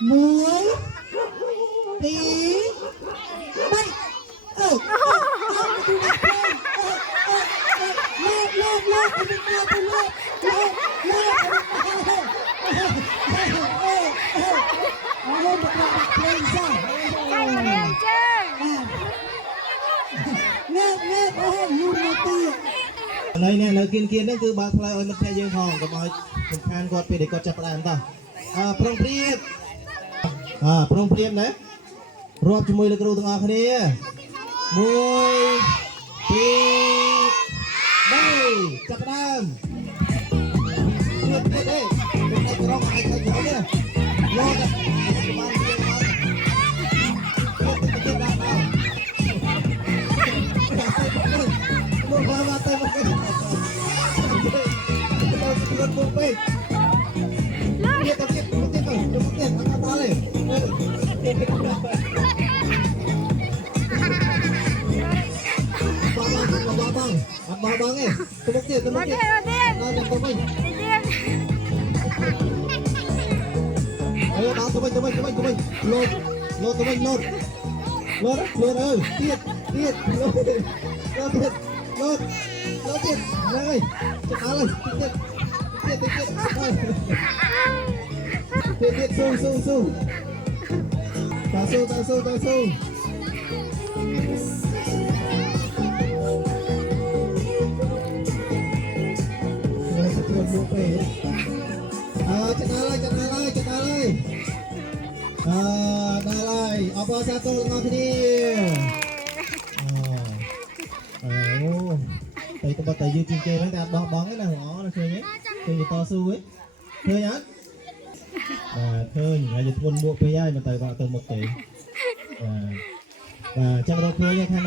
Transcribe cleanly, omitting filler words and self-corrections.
Muối tí bay nơi nè nơi kiên kiên đó cứ bác lại ơi mất thay dương hòn có mọi mình than quạt về để quạt chặt đàn ta prong priết prong priết đấy rộp cho mùi lực rù từng ngọc này mùi tí đây chặt đàn priết priết đây một tay rong hai tay gió nè lo nè bang eh, tebak dia. Nah, jangan tebak. Ayo, nah, tebak. Load, tebak, load, tiệt, load, này, chả lên, tiệt, su, ta su. Chặt lại. Dalai, apa satu ngọc ini? Tại tempat tại dưới trên kia nó đặt bóng cái nào ngõ nó chơi nhé, chơi gì to su ấy, chơi nhá. Chơi ngày giờ thôn mua PI mà tại vào từ 1 tỷ. Và trong đó chơi như thế này.